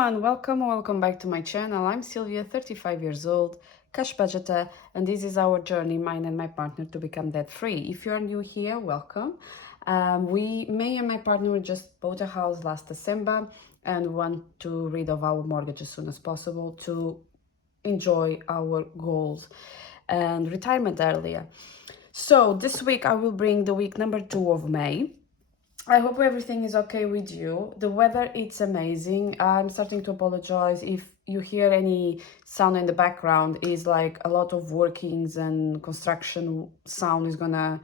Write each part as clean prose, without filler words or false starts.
everyone, welcome back to my channel. I'm Sylvia, 35 years old, cash budgeter, and this is our journey, mine and my partner, to become debt free. If you are new here, welcome. Me and my partner just bought a house last December and want to rid of our mortgage as soon as possible to enjoy our goals and retirement earlier. So this week I will bring the week number 2 of May. I hope everything is okay with you. The weather, it's amazing. I'm starting to apologize if you hear any sound in the background. Is like a lot of workings and construction sound is gonna,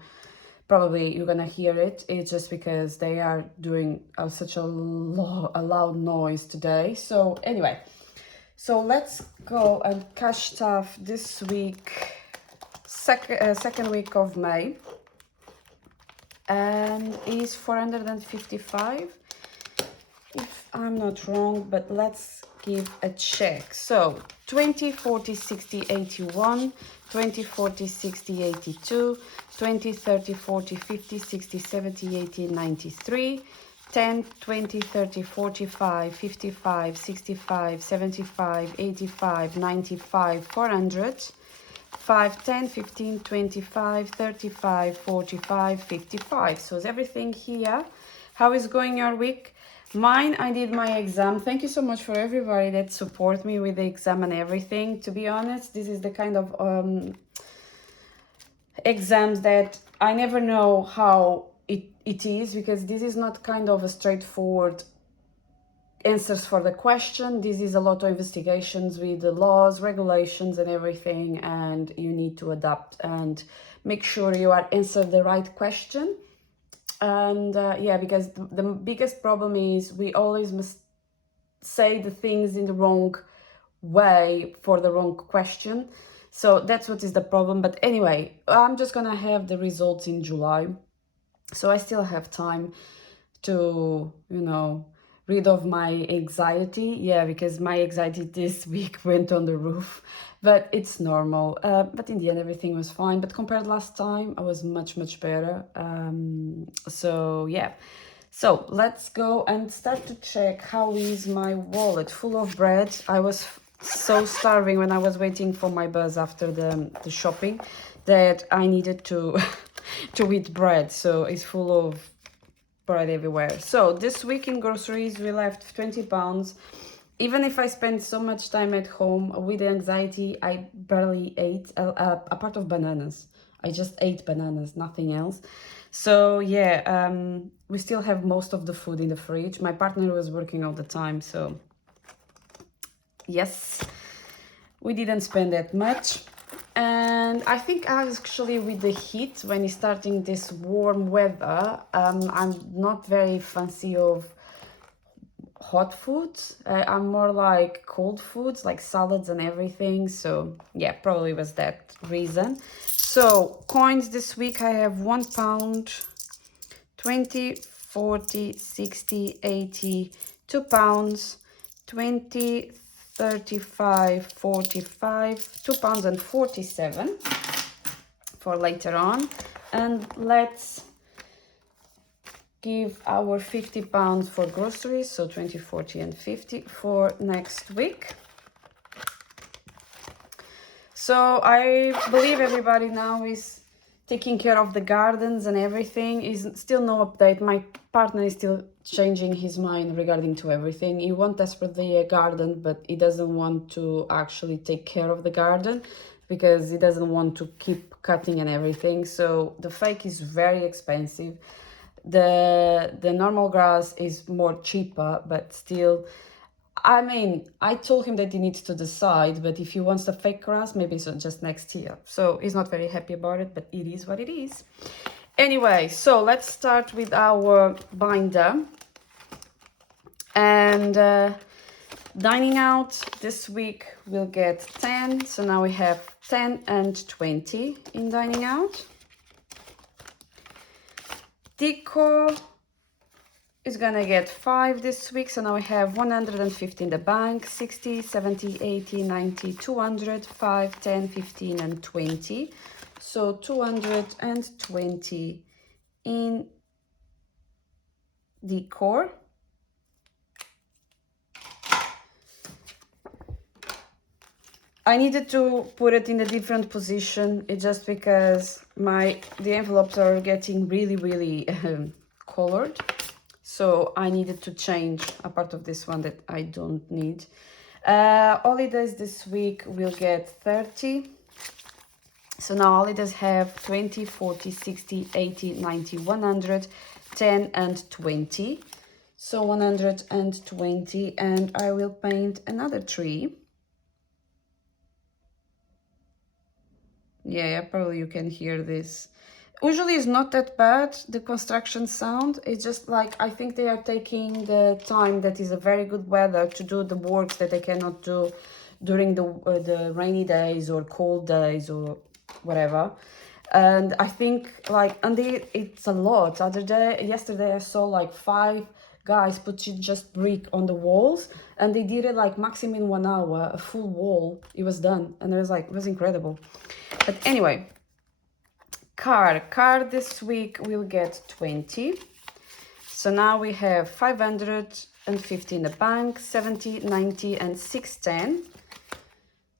probably you're gonna hear it. It's just because they are doing such a loud noise today. So anyway, so let's go and cash stuff this week, second week of May. And is 455 if I'm not wrong, but let's give a check. So 20, 40, 60, 81, 20, 40, 60, 82, 20, 30, 40, 50, 60, 70, 80, 93, 10, 20, 30, 45, 55, 65, 75, 85, 95, 400, 5, 10, 15, 25, 35, 45, 55. So is everything here? How is going your week? Mine, I did my exam. Thank you so much for everybody that support me with the exam and everything. To be honest, this is the kind of exams that I never know how it is, because this is not kind of a straightforward answers for the question. This is a lot of investigations with the laws, regulations and everything, and you need to adapt and make sure you are answered the right question. And yeah, because the biggest problem is we always must say the things in the wrong way for the wrong question. So that's what is the problem. But anyway, I'm just gonna have the results in July, so I still have time to, rid of my anxiety. Yeah, because my anxiety this week went on the roof, but it's normal. But in the end, everything was fine. But compared last time, I was much better. So yeah, so let's go and start to check how is my wallet. Full of bread. I was so starving when I was waiting for my bus after the shopping that I needed to to eat bread. So it's full of bread everywhere. So this week in groceries we left 20 pounds. Even if I spent so much time at home with anxiety, I barely ate a part of bananas. I just ate bananas, nothing else. So yeah, we still have most of the food in the fridge. My partner was working all the time, so yes, we didn't spend that much. And I think actually with the heat, when it's starting this warm weather, I'm not very fancy of hot foods. I'm more like cold foods, like salads and everything. So yeah, probably was that reason. So coins this week, I have £1, 20, 40, 60, 80, £2, 20, 35, 45, £2.47 for later on. And let's give our £50 for groceries, so 20, 40 and 50 for next week. So I believe everybody now is taking care of the gardens and everything. Is still no update. My partner is still changing his mind regarding to everything. He wants desperately a garden, but he doesn't want to actually take care of the garden because he doesn't want to keep cutting and everything. So the fake is very expensive. The normal grass is more cheaper, but still, I mean, I told him that he needs to decide, but if he wants the fake grass, maybe it's just next year. So he's not very happy about it, but it is what it is. Anyway, so let's start with our binder. And dining out this week we'll get 10. So now we have 10 and 20 in dining out. Decor is gonna get 5 this week, so now we have 150 in the bank, 60, 70, 80, 90, 200, 5, 10, 15 and 20. So 220 in decor. I needed to put it in a different position. It's just because the envelopes are getting really colored. So I needed to change a part of this one that I don't need. Holidays this week will get 30. So now holidays have 20, 40, 60, 80, 90, 100, 10 and 20. So 120, and I will paint another tree. Yeah, probably you can hear this. Usually it's not that bad, the construction sound. It's just like, I think they are taking the time that is a very good weather to do the works that they cannot do during the rainy days or cold days or whatever. And I think like, and it's a lot. Yesterday I saw like 5 guys put just brick on the walls, and they did it like maximum in 1 hour, a full wall. It was done, and it was incredible. But anyway, car this week will get 20. So now we have 550 in the bank, 70, 90 and 610.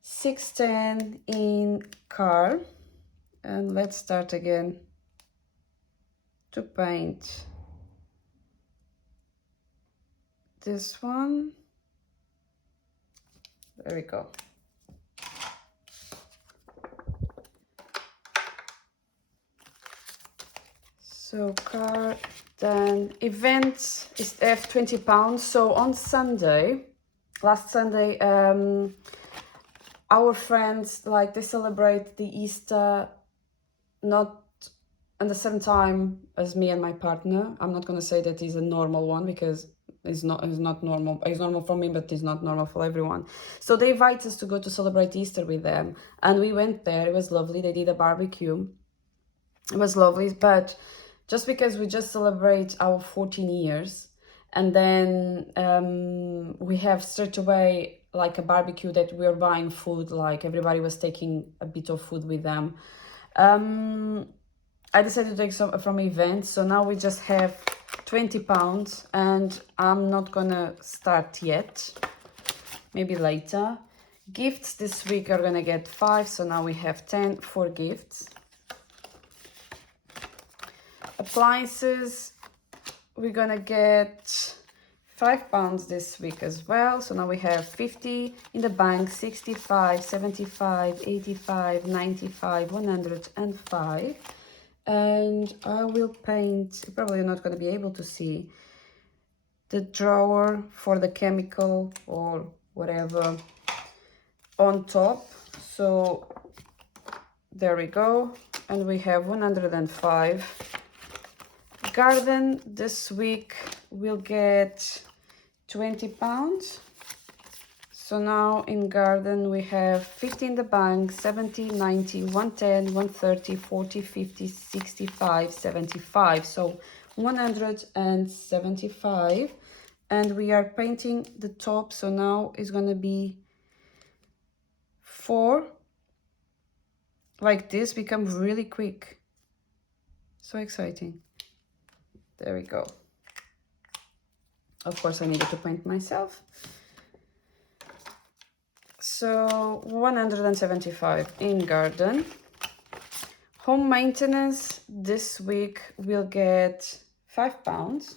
610 in car. And let's start again to paint this one. There we go. So car, then events is F 20 pounds. So on Sunday, last Sunday, our friends, like, they celebrate the Easter not at the same time as me and my partner. I'm not gonna say that is a normal one, because it's not normal. It's normal for me, but it's not normal for everyone. So they invite us to go to celebrate Easter with them, and we went there. It was lovely. They did a barbecue. It was lovely, but just because we just celebrate our 14 years, and then we have straight away like a barbecue that we are buying food, like everybody was taking a bit of food with them. I decided to take some from events, so now we just have 20 pounds, and I'm not gonna start yet, maybe later. Gifts this week are gonna get 5, so now we have 10 for gifts. Appliances, we're gonna get 5 pounds this week as well. So now we have 50 in the bank, 65, 75, 85, 95, 105. And I will paint, you're probably not going to be able to see, the drawer for the chemical or whatever on top. So there we go. And we have 105. Garden this week will get 20 pounds. So now in garden we have 50 in the bank, 70, 90, 110, 130, 40, 50, 65, 75. So 175. And we are painting the top. So now it's going to be 4. Like this, become really quick. So exciting. There we go. Of course, I needed to paint myself. So 175 in garden. Home maintenance this week will get 5 pounds.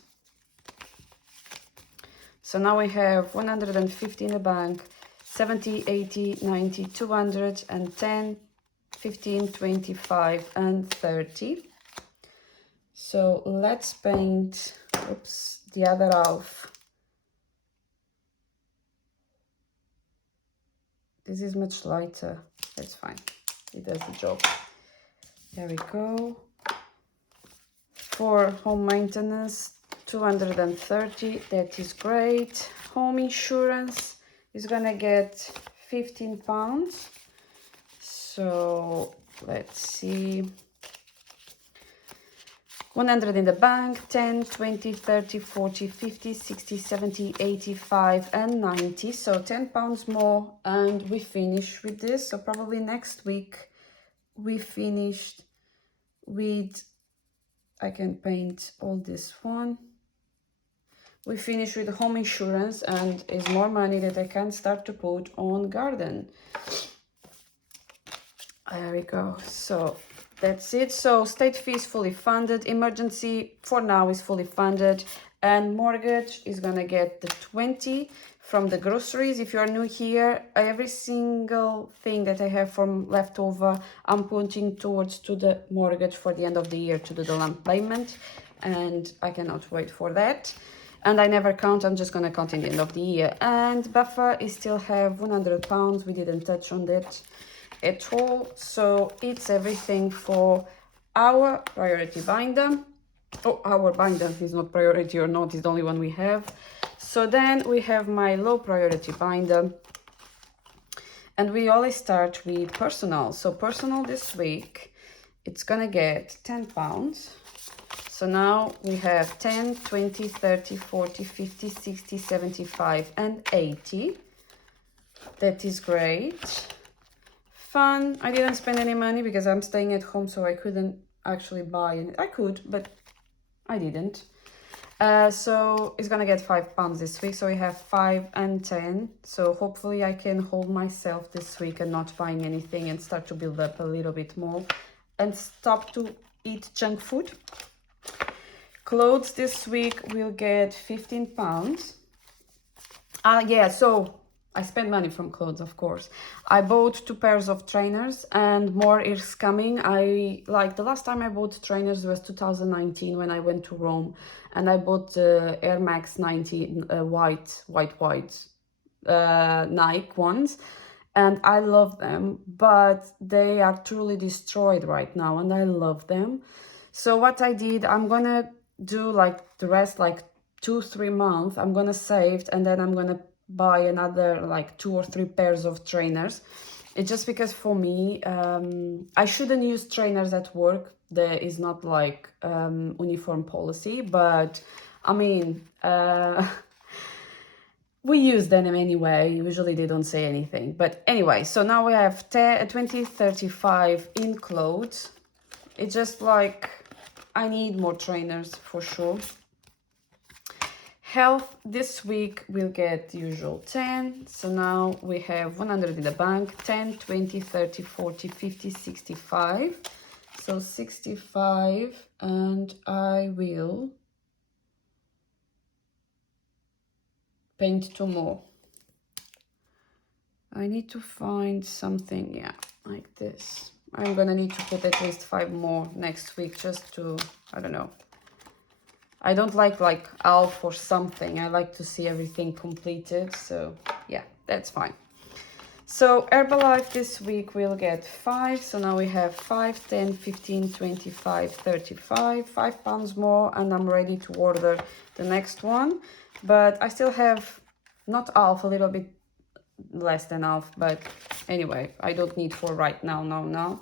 So now we have 150 in the bank, 70, 80, 90, 210, 15, 25 and 30. So let's paint, oops, the other half. This is much lighter. That's fine. It does the job. There we go. For home maintenance, 230. That is great. Home insurance is gonna get 15 pounds. So let's see. 100 in the bank, 10, 20, 30, 40, 50, 60, 70, 85 and 90. So 10 pounds more and we finish with this. So probably next week we finished with, I can paint all this one. We finish with home insurance and is more money that I can start to put on garden. There we go. So that's it. So state fee is fully funded. Emergency for now is fully funded. And mortgage is gonna get the 20 from the groceries. If you are new here, every single thing that I have from leftover, I'm putting towards to the mortgage for the end of the year to do the lump payment. And I cannot wait for that. And I never count, I'm just gonna count in the end of the year. And buffer is still have £100. We didn't touch on that at all. So it's everything for our priority binder. Oh, our binder is not priority or not, it's the only one we have. So then we have my low priority binder. And we always start with personal. So personal this week, it's gonna get £10. So now we have 10, 20, 30, 40, 50, 60, 75, and 80. That is great. Fun. I didn't spend any money because I'm staying at home, so I couldn't actually buy it. I could, but I didn't. So it's gonna get £5 this week. So we have 5 and 10. So hopefully I can hold myself this week and not buying anything and start to build up a little bit more and stop to eat junk food. Clothes this week will get £15. Yeah, so I spent money from clothes, of course. I bought 2 pairs of trainers and more is coming. The last time I bought trainers was 2019 when I went to Rome, and I bought the Air Max 90 white Nike ones, and I love them, but they are truly destroyed right now, and I love them. So what I did, I'm gonna do like the rest, like 2-3 months, I'm gonna save, and then I'm gonna buy another like 2 or 3 pairs of trainers. It's just because for me, I shouldn't use trainers at work. There is not like uniform policy, but I mean, we use them anyway. Usually they don't say anything, but anyway. So now we have 20, 35 in clothes. It's just like I need more trainers for sure. Health this week will get the usual 10. So now we have 100 in the bank, 10, 20, 30, 40, 50, 65. So 65, and I will paint 2 more. I need to find something, yeah, like this. I'm gonna need to put at least 5 more next week just to, I don't know. I don't like half or something. I like to see everything completed. So yeah, that's fine. So Herbalife this week will get 5. So now we have 5, 10, 15, 25, 35, £5 more, and I'm ready to order the next one. But I still have not half, a little bit less than half, but anyway, I don't need for right now, no.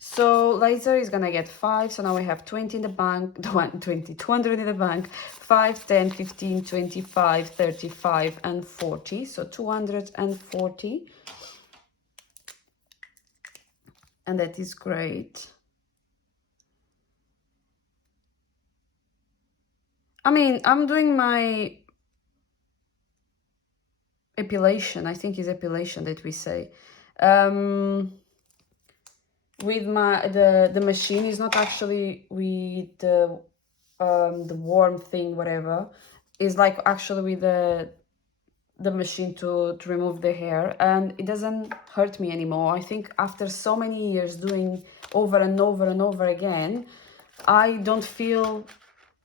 So laser is gonna get 5. So now we have 20 in the bank, 200 in the bank, 5, 10, 15, 25, 35, and 40. So 240. And that is great. I mean, I'm doing my epilation. I think it's epilation that we say. With the machine is not actually with the warm thing, whatever. It's like actually with the machine to remove the hair, and it doesn't hurt me anymore. I think after so many years doing over and over and over again, I don't feel,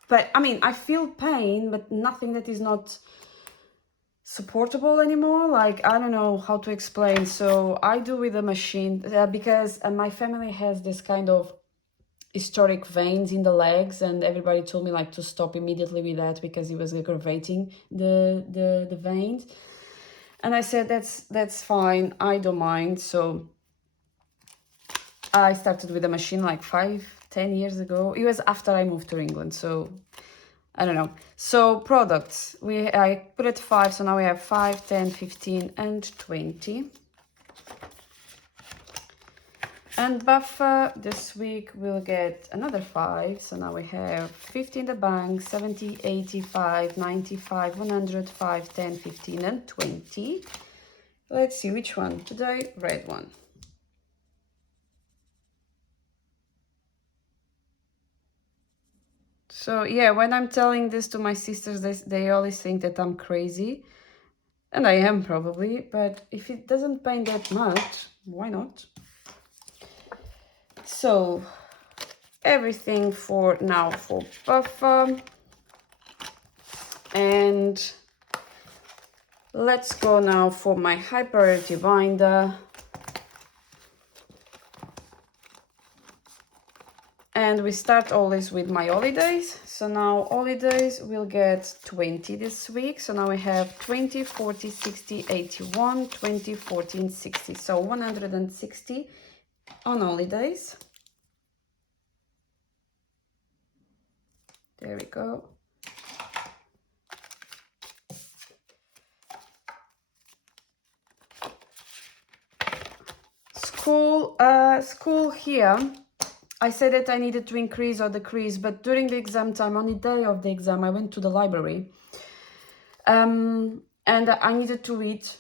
but I mean, I feel pain, but nothing that is not supportable anymore. Like, I don't know how to explain. So I do with the machine because my family has this kind of historic veins in the legs, and everybody told me like to stop immediately with that because it was aggravating the veins. And I said that's fine, I don't mind. So I started with the machine like 5-10 years ago. It was after I moved to England, so I don't know. So products, I put it 5, so now we have 5, 10, 15, and 20. And buffer this week will get another 5, so now we have 50 in the bank, 70, 85, 95, 105, 10, 15, and 20. Let's see which one today. Red one. So yeah, when I'm telling this to my sisters, they always think that I'm crazy. And I am probably, but if it doesn't paint that much, why not? So everything for now for buffer. And let's go now for my high priority binder. And we start always with my holidays. So now holidays will get 20 this week. So now we have 20, 40, 60, 81, 20, 14, 60. So 160 on holidays. There we go. School here. I said that I needed to increase or decrease, but during the exam time, on the day of the exam, I went to the library. And I needed to eat,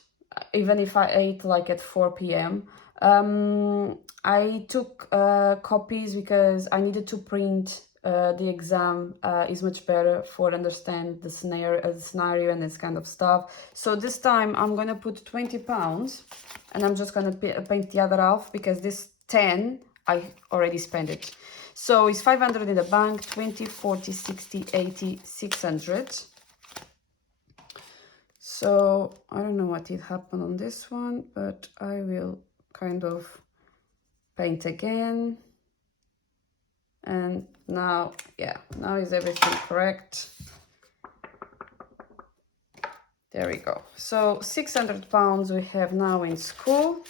even if I ate like at 4 p.m. I took copies because I needed to print the exam is much better for understand the scenario and this kind of stuff. So this time I'm gonna put £20 and I'm just gonna paint the other half because this 10 I already spent it. So it's 500 in the bank, 20, 40, 60, 80, 600. So I don't know what did happen on this one, but I will kind of paint again. And now, yeah, now is everything correct. There we go. So £600 we have now in school.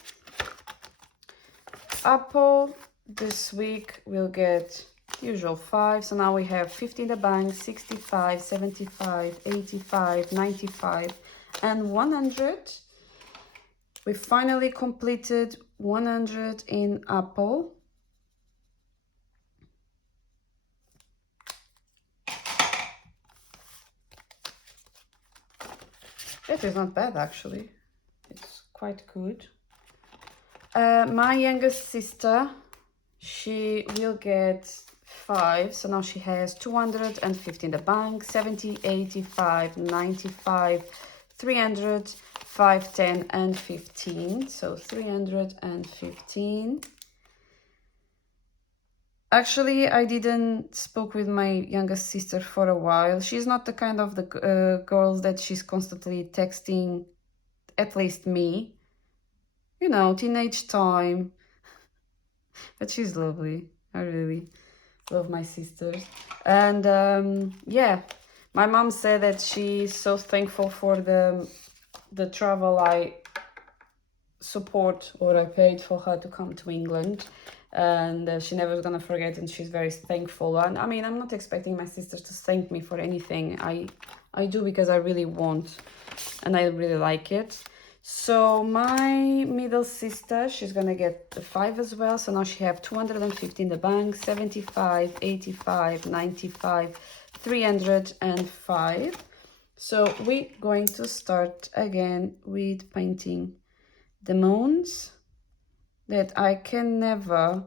Apple this week will get usual 5. So now we have 50 in the bank, 65, 75, 85, 95, and 100. We finally completed 100 in Apple. It is not bad actually. It's quite good. My youngest sister, she will get 5. So now she has 250 in the bank, 70, 85, 95, 300, 5, 10, and 15. So 315. Actually, I didn't spoke with my youngest sister for a while. She's not the kind of the girls that she's constantly texting, at least me. You know, teenage time. But she's lovely. I really love my sisters. And yeah, my mom said that she's so thankful for the travel I support or I paid for her to come to England. And she never gonna forget, and she's very thankful. And I mean, I'm not expecting my sisters to thank me for anything. I do because I really want and I really like it. So my middle sister, she's gonna get the 5 as well. So now she have 250 in the bank, 75, 85, 95, 305. So we're going to start again with painting the moons that I can never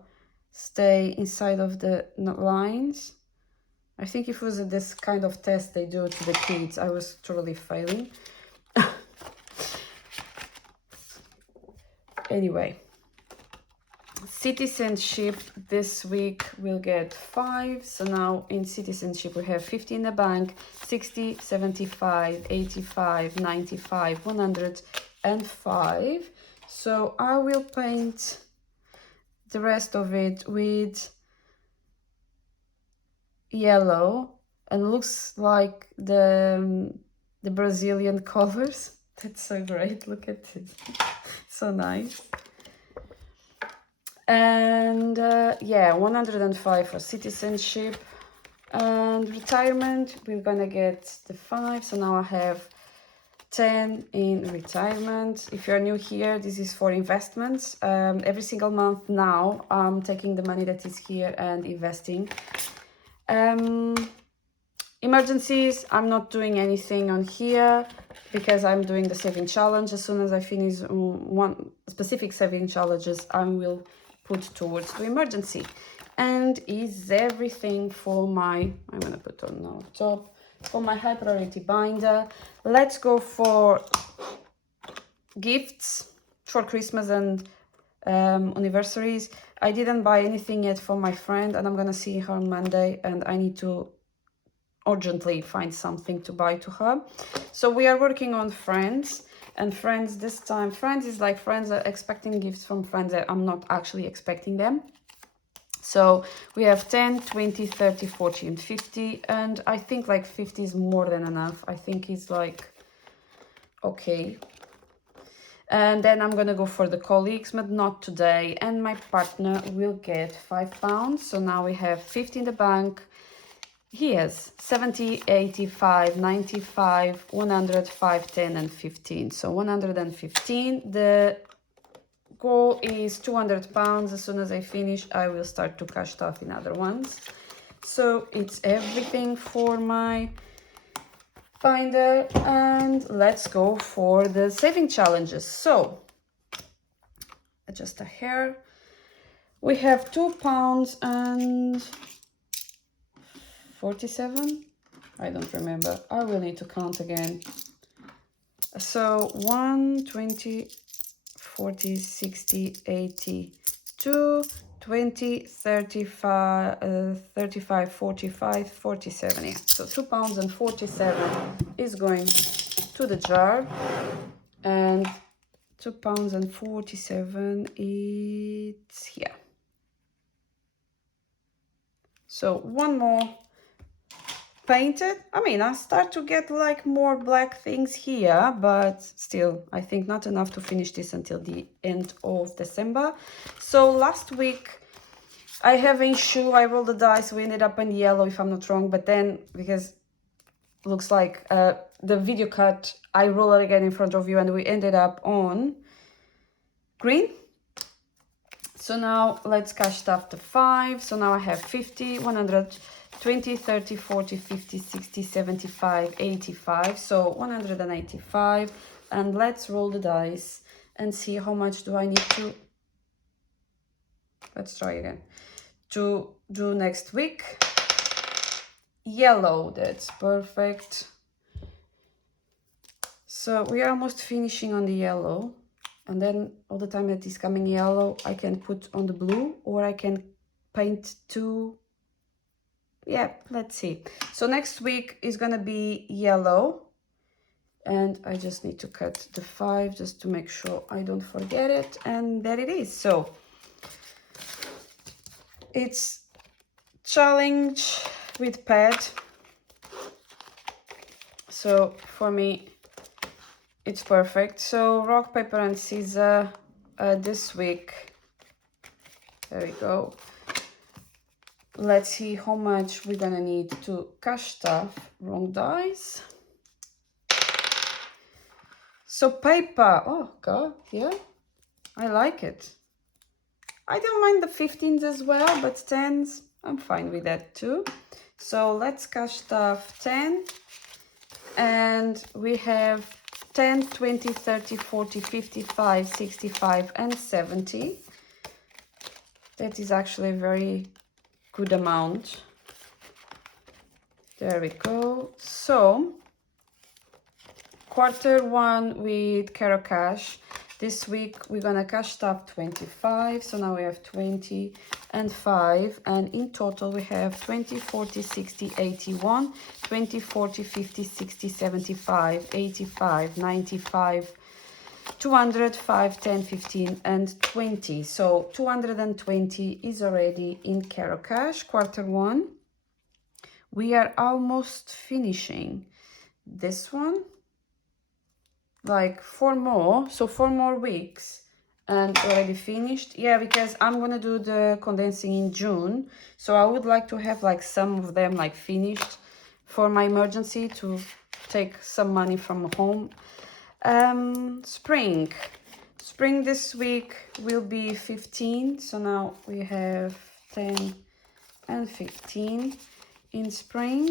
stay inside of the lines. I think if it was this kind of test they do to the kids, I was totally failing. Anyway, citizenship this week will get 5. So now in citizenship we have 50 in the bank, 60, 75, 85, 95, 105. So I will paint the rest of it with yellow, and looks like the Brazilian colors. That's so great. Look at this. So nice. And yeah, 105 for citizenship. And retirement, we're gonna get the 5. So now I have 10 in retirement. If you're new here, this is for investments. Every single month now, I'm taking the money that is here and investing. Emergencies, I'm not doing anything on here because I'm doing the saving challenge. As soon as I finish one specific saving challenges, I will put towards the emergency. and is everything for my, I'm gonna put on now top, for my high priority binder. Let's go for gifts for Christmas and anniversaries. I didn't buy anything yet for my friend, and I'm gonna see her on Monday, and I need to urgently find something to buy to her. So we are working on friends, and friends this time, friends is like friends are expecting gifts from friends that I'm not actually expecting them. So we have 10, 20, 30, 40, and 50, and I think like 50 is more than enough. I think it's like okay. And then I'm gonna go for the colleagues, but not today, and my partner will get £5. So now we have 50 in the bank. He has 70, 85, 95, 100, 5, 10, and 15. So 115. The goal is £200. As soon as I finish, I will start to cash stuff in other ones. So it's everything for my binder, and let's go for the saving challenges. So just a hair. We have £2 and 47. I don't remember. I will need to count again. So 1, 20, 40, 60, 80, 2, 20, 35, 35, 45, 47. Yeah. So £2 and 47 is going to the jar, and £2 and 47 it's here. So one more painted. I mean, I start to get like more black things here, but still I think not enough to finish this until the end of December. So last week I have in shoe, I rolled the dice, we ended up in yellow if I'm not wrong, but then because it looks like the video cut, I roll it again in front of you and we ended up on green. So now let's cash stuff to 5. So now I have 50, 100, 20, 30, 40, 50, 60, 75, 85. So 185. And let's roll the dice and see how much do I need to, let's try again, to do next week. Yellow, that's perfect. So we are almost finishing on the yellow. And then all the time that is coming yellow, I can put on the blue, or I can paint two. Yeah, let's see. So next week is gonna be yellow, and I just need to cut the 5 just to make sure I don't forget it. And there it is. So it's challenge with pad. So for me, it's perfect. So rock, paper, and scissors this week. There we go. Let's see how much we're gonna need to cash stuff. Wrong dice. So paper. Oh god, yeah, I like it. I don't mind the 15s as well, but 10s, I'm fine with that too. So let's cash stuff 10, and we have 10, 20, 30, 40, 55, 65, and 70. That is actually a very good amount. There we go. So, Q1 with CAROCASH. This week we're gonna cash stuff 25. So now we have 20 and 5. And in total we have 20, 40, 60, 81, 20, 40, 50, 60, 75, 85, 95, 200, 5, 10, 15, and 20. So 220 is already in CAROCASH. Q1. We are almost finishing this one. Like 4 more, so 4 more weeks and already finished. Yeah, because I'm gonna do the condensing in June, so I would like to have like some of them like finished for my emergency to take some money from home. Spring this week will be 15. So now we have 10 and 15 in spring.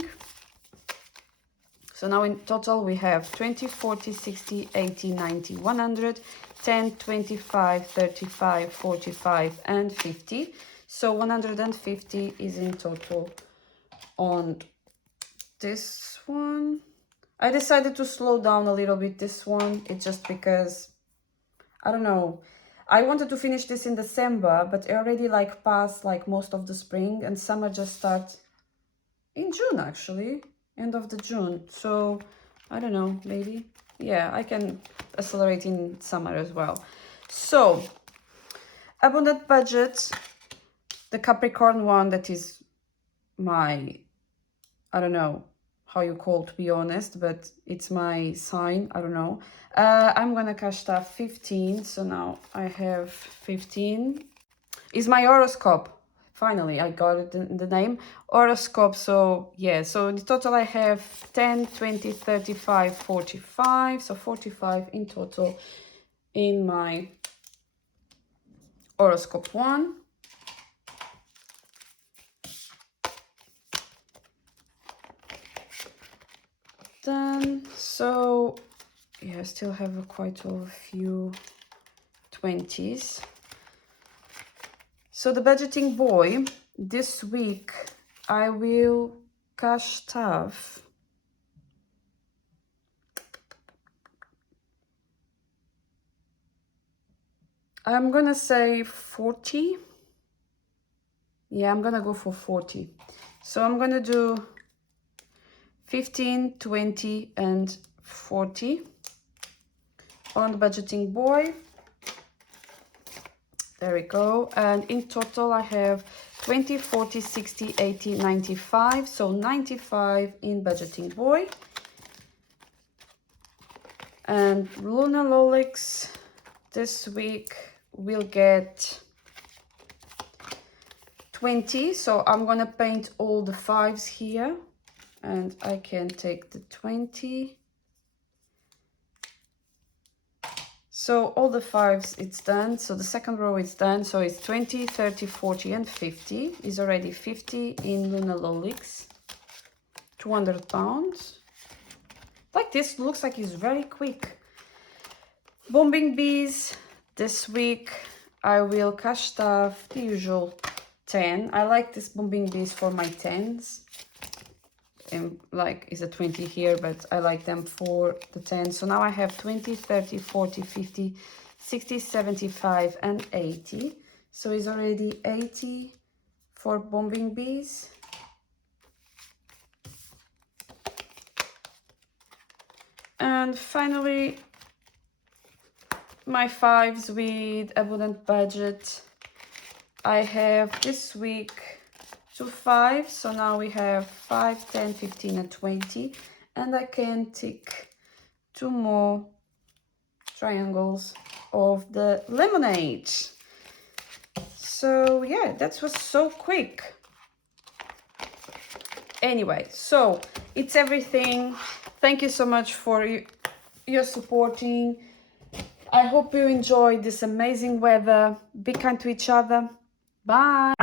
So now in total we have 20, 40, 60, 80, 90, 100, 10, 25, 35, 45, and 50. So 150 is in total on this one. I decided to slow down a little bit this one. It's just because, I don't know, I wanted to finish this in December, but already like passed like most of the spring, and summer just starts in June actually, end of the June. So I don't know, maybe, yeah, I can accelerate in summer as well. So Abundant Budget, the Capricorn one, that is my, I don't know how you call, to be honest, but it's my sign, I don't know. I'm gonna cash stuff 15, so now I have 15. Is my horoscope. Finally, I got it in the name. Horoscope, so yeah, so in total I have 10, 20, 35, 45, so 45 in total in my horoscope one. Then, so yeah, I still have quite a few 20s. So the budgeting boy, this week I will cash stuff. I'm gonna say 40. Yeah, I'm gonna go for 40. So I'm gonna do 15, 20, and 40 on the budgeting boy. There we go. And in total I have 20, 40, 60, 80, 95. So 95 in budgeting boy. And LUNALLOLYX this week will get 20. So I'm gonna paint all the 5s here, and I can take the 20. So all the 5s, it's done. So the second row is done. So it's 20, 30, 40, and 50. Is already 50 in LUNALLOLYX. 200 pounds. Like this looks like it's very quick. Bombing bees, this week I will cash stuff the usual 10. I like this bombing bees for my 10s. And like is a 20 here, but I like them for the 10. So now I have 20, 30, 40, 50, 60, 75, and 80. So it's already 80 for bombing bees. And finally, my 5s with Abundant Budget. I have this week 2 5s, so now we have 5, 10, 15, and 20. And I can tick 2 more triangles of the lemonade. So yeah, that was so quick. Anyway, so it's everything. Thank you so much for your supporting. I hope you enjoyed this amazing weather. Be kind to each other. Bye.